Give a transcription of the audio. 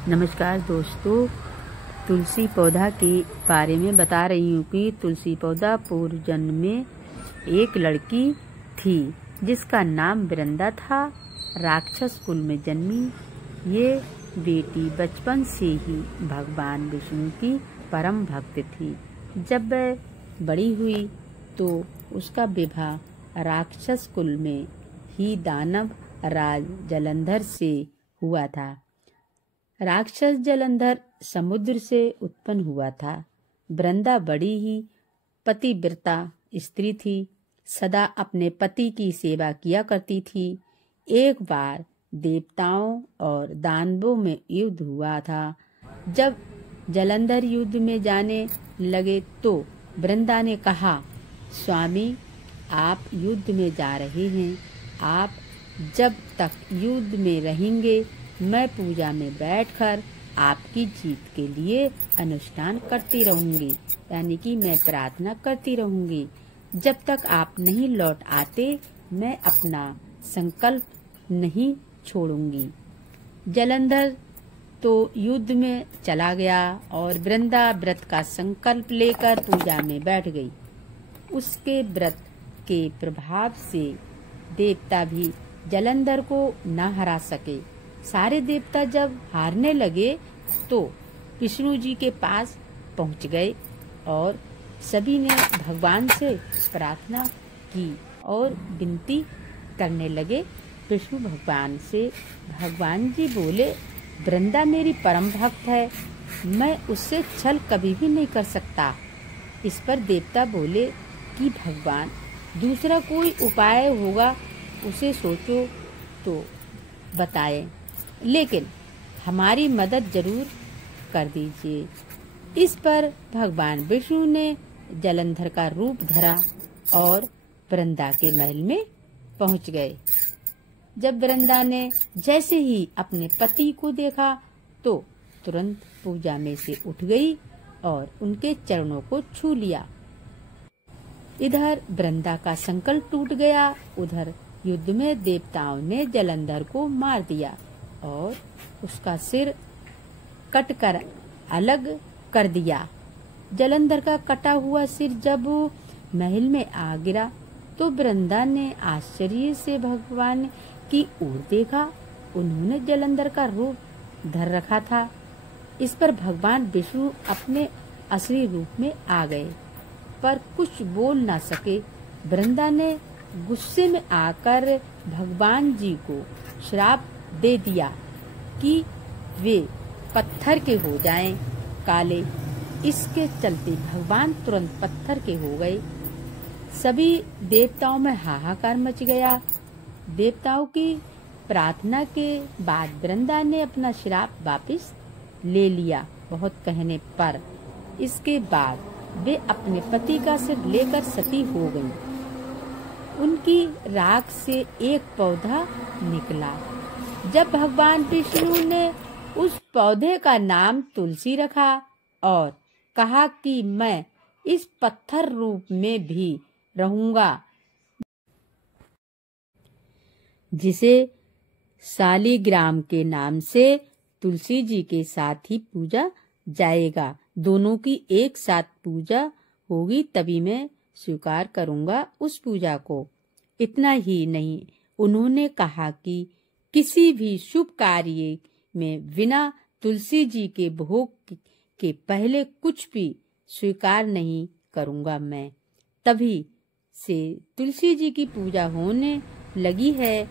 नमस्कार दोस्तों, तुलसी पौधा के बारे में बता रही हूँ कि तुलसी पौधा पूर्व जन्म में एक लड़की थी जिसका नाम वृंदा था। राक्षस कुल में जन्मी ये बेटी बचपन से ही भगवान विष्णु की परम भक्त थी। जब वह बड़ी हुई तो उसका विवाह राक्षस कुल में ही दानव राज जलंधर से हुआ था। राक्षस जलंधर समुद्र से उत्पन्न हुआ था। वृंदा बड़ी ही पतिव्रता स्त्री थी, सदा अपने पति की सेवा किया करती थी। एक बार देवताओं और दानवों में युद्ध हुआ था। जब जलंधर युद्ध में जाने लगे तो वृंदा ने कहा, स्वामी आप युद्ध में जा रहे हैं, आप जब तक युद्ध में रहेंगे मैं पूजा में बैठकर आपकी जीत के लिए अनुष्ठान करती रहूंगी, यानी कि मैं प्रार्थना करती रहूंगी। जब तक आप नहीं लौट आते मैं अपना संकल्प नहीं छोड़ूंगी। जलंधर तो युद्ध में चला गया और वृंदा व्रत का संकल्प लेकर पूजा में बैठ गई। उसके व्रत के प्रभाव से देवता भी जलंधर को न हरा सके। सारे देवता जब हारने लगे तो विष्णु जी के पास पहुंच गए और सभी ने भगवान से प्रार्थना की और विनती करने लगे विष्णु भगवान से। भगवान जी बोले, वृंदा मेरी परम भक्त है, मैं उससे छल कभी भी नहीं कर सकता। इस पर देवता बोले कि भगवान दूसरा कोई उपाय होगा उसे सोचो तो बताएं, लेकिन हमारी मदद जरूर कर दीजिए। इस पर भगवान विष्णु ने जलंधर का रूप धरा और वृंदा के महल में पहुंच गए। जब वृंदा ने जैसे ही अपने पति को देखा तो तुरंत पूजा में से उठ गई और उनके चरणों को छू लिया। इधर वृंदा का संकल्प टूट गया, उधर युद्ध में देवताओं ने जलंधर को मार दिया और उसका सिर कट कर अलग कर दिया। जलंधर का कटा हुआ सिर जब महल में आ गिरा तो वृंदा ने आश्चर्य से भगवान की ओर देखा। उन्होंने जलंधर का रूप धर रखा था। इस पर भगवान विष्णु अपने असली रूप में आ गए पर कुछ बोल ना सके। वृंदा ने गुस्से में आकर भगवान जी को श्राप दे दिया कि वे पत्थर के हो जाएं, काले। इसके चलते भगवान तुरंत पत्थर के हो गए। सभी देवताओं में हाहाकार मच गया। देवताओं की प्रार्थना के बाद वृंदा ने अपना श्राप वापस ले लिया बहुत कहने पर। इसके बाद वे अपने पति का सिर लेकर सती हो गईं। उनकी राख से एक पौधा निकला। जब भगवान विष्णु ने उस पौधे का नाम तुलसी रखा और कहा कि मैं इस पत्थर रूप में भी रहूंगा, जिसे शालिग्राम के नाम से तुलसी जी के साथ ही पूजा जाएगा, दोनों की एक साथ पूजा होगी तभी मैं स्वीकार करूंगा उस पूजा को। इतना ही नहीं, उन्होंने कहा कि किसी भी शुभ कार्य में बिना तुलसी जी के भोग के पहले कुछ भी स्वीकार नहीं करूंगा मैं। तभी से तुलसी जी की पूजा होने लगी है।